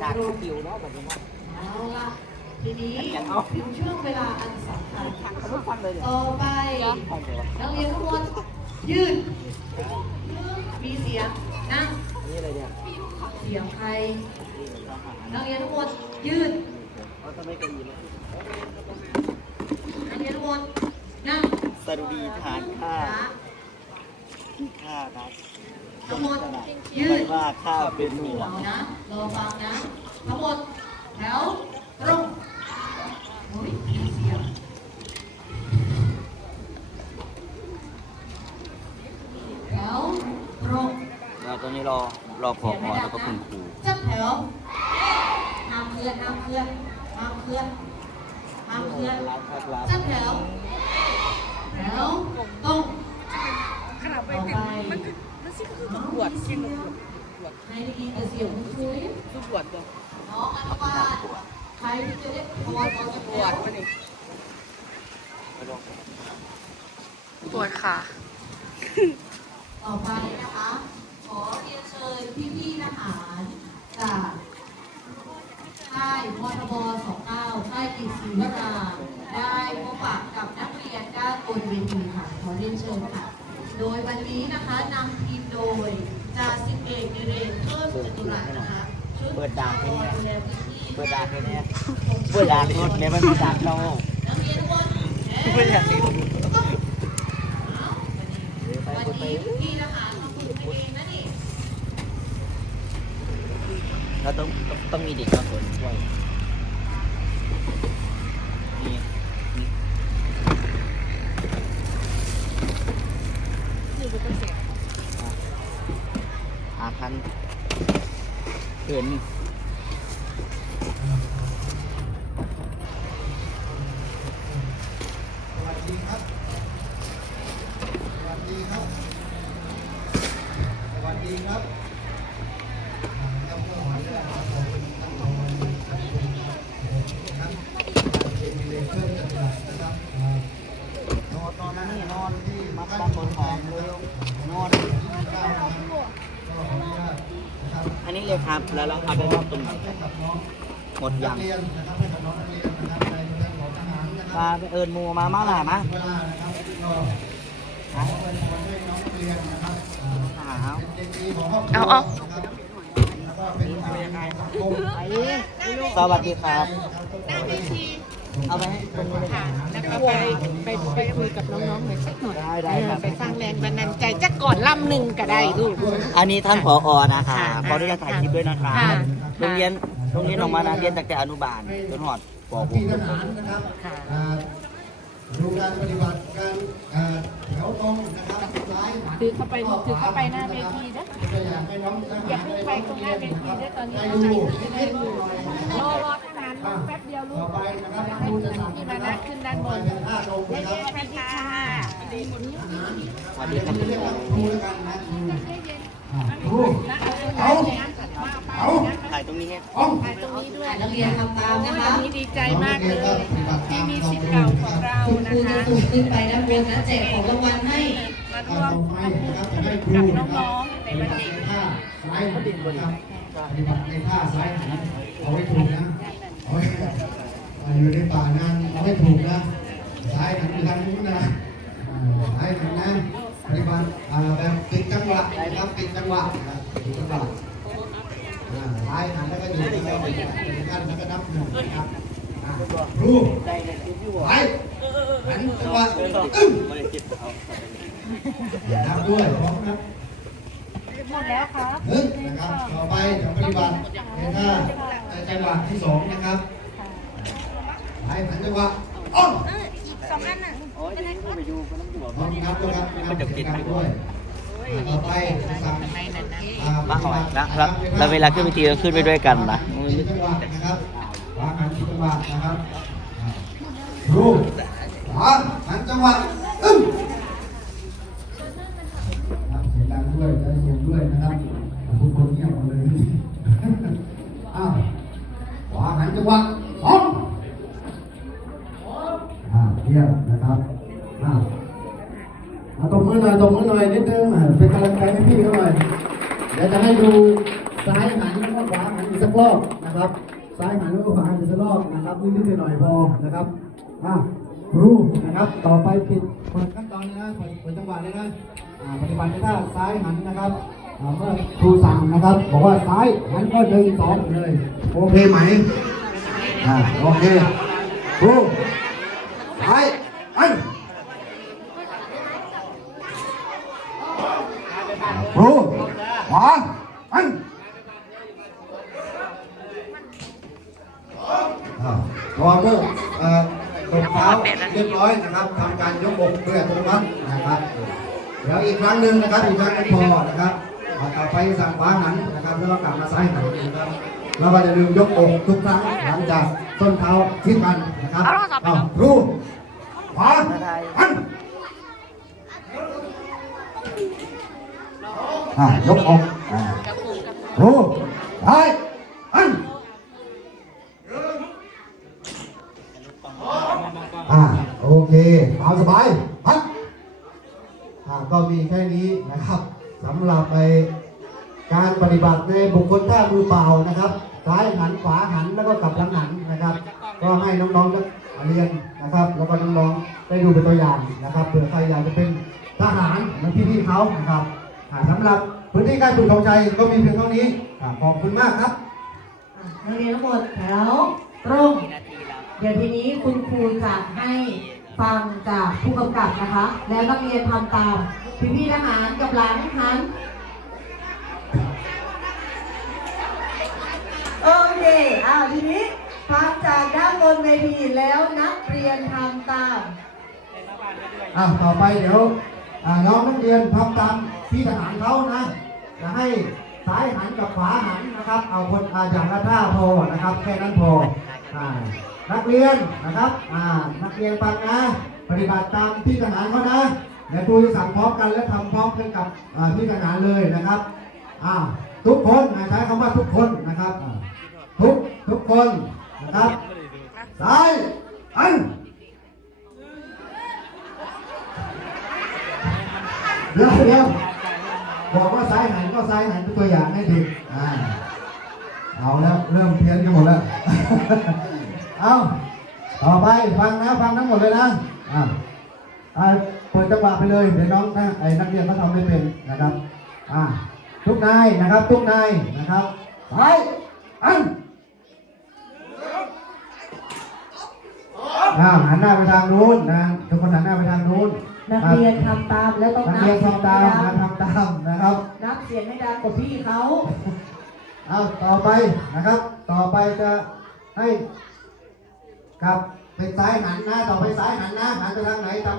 ฉากสกิลเนาะแบบนี้เนาะเอาละทีนี้เอาถึงช่วงเวลาอันสำคัญเขาไม่ฟังเลยเนี่ยต่อไปฟังเลยวะนักเรียนทุกคนยืนมีเสียงนั่งอันนี้อะไรเนี่ยเสียงใครนี่เป็นทหารนักเรียนทุกคนยืนเขาจะไม่กระยินเลยนักเรียนทุกคนนั่งสดุดีฐานข้าขาข้านะทั้งหมดยืไม่นว่าข้าเป็นหน่วง นะรอฟังนะ ทั้งหมดแถวตรงโอ้ยเสียงแถวตรงเราตอนนี้รอรอพอพอแล้วก็คุณครูจับแถวห้ามเคลื่อนห้ามเคลื่อนห้ามเคลื่อนห้ามเคลื่อนจับแถวแถวตรง ไปต่อถึงมันก็มันสิคือปวดกินปวดให้ได้ยินแต่เสียงคุณครูคือปวดตัวน้องอนุบาลใครที่จะได้พรออกจากปววดมันนี่ไม่องปวดค่ะต่อไปนะคะ ขอเรียนเชิญพี่ๆทหารจากค่ายมทบ29ค่ายกิจศรีวราได้พบปะกับนักเรียนด้านบนเวทีค่ะ ขอเรียนเชิญค่ะ โดยวันนี้นะคะนำทีมโดยจ่าสิบเอกดิเรกเพิ่มจตุรัสนะคะชุดเปิดดาวให้เนี่ยดูแลพื้นที่เปิดดาบให้เนี่ยเปิดดาบรถเนี่ยมันมีดาบเรานักเรียนทุกคนไม่อยากเรียนวันนี้พี่ทหารมาฝึกเองนะนี่เราต้องต้องต้องมีเด็กบางคนช่วยนี่นี่ คือเป็นเสียงันเห็น อันนี้เลยครับ แล้วเราเอาไปมอบตรงไหนให้กับน้องหมดนัยักงเรียนนะครับให้กับน้องนักเรียนนะครับในเรื่องของทหารนะคมารับไปเอิญมูมามาหน่ามาเวลานะครับก็ขอเป็นคนให้น้องนักเรียนนะครับอ่าหาเอาเด็กดีของครอบครัวนะครับแล้วก็เป็นผู้บริหารสังคมสวัสดีครับ เอาไปให้คนนี้เลยค่ะแล้วก็ไปไปไปคุยกับน้องๆหน่อยสักหน่อยได้ได้ครับไปสร้างแรงบันดาลใจจะก่อนล่ำหนึ่งก็ได้ลูก อันนี้ท่านผอนะคะค่ะขออนุญาตถ่ายคลิปด้วยนะคะค่ะโรงเรียนโรงเรียนออกมานะเรียนตั้งแต่อนุบาลจนหอดปที่ท .6 หารนะครับค่ะ อ่าดูการปฏิบัติการอ่าแถวตรงนะครับซ้ายหันถือเข้าไปถือเข้าไปหน้าเวทีนะก็อยากให้น้องทหารอย่าเพิ่งไปตรงหน้าเวทีด้วยตอนนี้ได้เราดูไปนิดๆหน่อย แป๊บเดียวลูต่อกไปนะครับให้พี่มานะขึ้นด้านบนเป็นท่าตรงนะครับสวัสดีค่ะสวัสดีครับเรียกว่าครูแล้วกันนะครูอ่าครูเอาเอาถ่ายตรงนี้ให้เอาถ่ายตรงนี้ด้วยนักเรียนทำตามนะคะวันนี้ดีใจมากเลยที่มีสิทธิ์เก่าของเราคุณนะครูจะคะส่งขึ้นไปด้านบนนะแจกของรางวัลให้มาต่ร่วมอไปนะครับจะให้ครูกับนะครับน้องๆในวันเด็กท่าซ้ายหันนะครับปฏิบัติในท่าซ้ายหันเอาให้ถูกนะเอาให้ อยู่ในป่านานเอาให้ถูกนะซ้ายหันไปทางนู้นนะอ่ายหันนะปฏิบัติแบบปิดจังหวะนะครับปิดจังหวะนะครับปิดจังหวะอ่าซ้ายหันแล้วก็อยู่ที่เราหนึ่งขั้นแล้วก็นับหนึ่งนะครับรูปไปหันจังหวะอึ้งไม่านับด้วยพร้อมนะหมดแล้วครับหนึ่งนะครับ ต่อไปเดี๋ยวปฏิบัติในท่าในจังหวะที่สองนะครับ ไปหันจังหวะอ้อมอีกสองอันน่ะโอ้ยนี่ก็ไปดูก็ต้องดูพร้อมนับด้วยครับนับกิจด้วยอ่าต่อไปนะครับอ่ามาหอยแล้วแล้วแล้วเวลาขึ้นเวทีก็ขึ้นไปด้วยกันนะมีจังหวะนะครับวางหันจังหวะนะครับอ่าดูวางหันจังหวะอึ้งนับเสียงดังด้วยใจเย็นด้วยนะครับทุกคนเงียบหมดเลยอ้าววางหันจังหวะสองอ่าเยี่ยมนะครับอ้าวเอา ตบมือหน่อยตบมือหน่อยนิดนึงอ่าเป็นกำลังใจให้พี่เขาหน่อยเดี๋ยวจะให้ดูซ้ายหันแล้วก็ขวาหันอีกสักรอบนะครับ ซ้ายหันแล้วก็ขวาหันอีกสักรอบนะครับนิดๆหน่อยๆพอนะครับอะครูนะครับต่อไปปิดเปิดขั้นตอนเลยนะเปิดจังหวะเลยนะอ่าปฏิบัติในท่าซ้ายหันนะครับอ่าเมื่อครูสั่งนะครับ บอกว่าซ้ายหันก็เดินสองเลยโอเคไหมอ่าโอเคครูซ้ายหัน ครูขวาอันรอ เมื่อเอ่อตบเท้าเรียบร้อยนะครับทำการยกอกเพื่ออัตโนมัตินะครับเดี๋ยวอีกครั้งหนึ่งนะครับอีกครั้งหนึงพอนะครับเอาต่อไปสั่งขวาหันนะครับแล้วก็กลับมาซ้ายหันนะครับแล้วก็อย่าลืมยกอกทุกครั้งหลังจากส้นเท้าทิศกันนะครับอ้าวครูขวาหันอะยกอกอ่าครูไปอัน อ่าโอเคเอาสบายพักอ่าก็มีแค่นี้นะครับสำหรับไปการปฏิบัติในบุคคลท่ามือเปล่านะครับซ้ายหันขวาหันแล้วก็กลับหลังหันนะครับ ก็ให้น้องๆเรียนนะครับ แล้วก็น้องๆได้ดูเป็นตัวอย่างนะครับเผื่อใครอยากจะเป็นทหารเหมือนพี่ๆเขานะครับสำหรับพื้นที่การฝึกของใจก็มีเพียงเท่านี้ขอบคุณมากครับนักเรียนทั้งหมดแถวตรง เดี๋ยวทีนี้คุณครูจะให้ฟังจากผู้กำกับนะคะ แล้วนักเรียนทำตาม พี่พี่ทหารกับหลานหันโอเคอ่าทีนี้ฟังจากด้านบนเวทีแล้วนักเรียนทำตามอ่าต่อไปเดี๋ยวน้องนักเรียนทำตามที่ทหารเขานะจะให้ซ้ายหันกับขวาหันนะครับ เอาคนอาอย่างละท่าพอนะครับ แค่นั้นพออ่า นักเรียนนะครับ อ่า นักเรียนฟังนะ ปฏิบัติตามที่ทหารเขานะ เดี๋ยวครูจะสั่งพร้อมกันและทำพร้อมกันกับที่ทหารเลยนะครับ อ่า ทุกคนใช้คำว่าทุกคนนะครับ ทุกทุกคนนะครับซ้ายหันเดี๋ยวเดี๋ยวบอกว่าซ้ายหันก็ซ้ายหันเป็นตัวอย่างให้ด็กอ่า เอาแล้วเริ่มเพี้ยนกันหมดแล้ว เอาต่อไปฟังนะฟังทั้งหมดเลยนะอ่าอ่าเปิดจังหวะไปเลยเดี๋ยวน้องนะไอ้นักเรียนเขาทำไม่เป็นนะครับอ่าทุกนายนะครับ ทุกนายนะครับซ้ายอันอ่าหันหน้าไปทางนู้นนะทุกคนหันหน้าไปทางนู้นนักเรียนทำตามแล้วต้องนักนับเรียนเสียงทำตามให้นะดังทำตามนะครับ นับเสียงให้ดังกว่าพี่เขาเอาต่อไปนะครับ ต่อไปจะให้ กลับไปซ้ายหันนะต่อไปซ้ายหันนะหันไปทางไหนตาม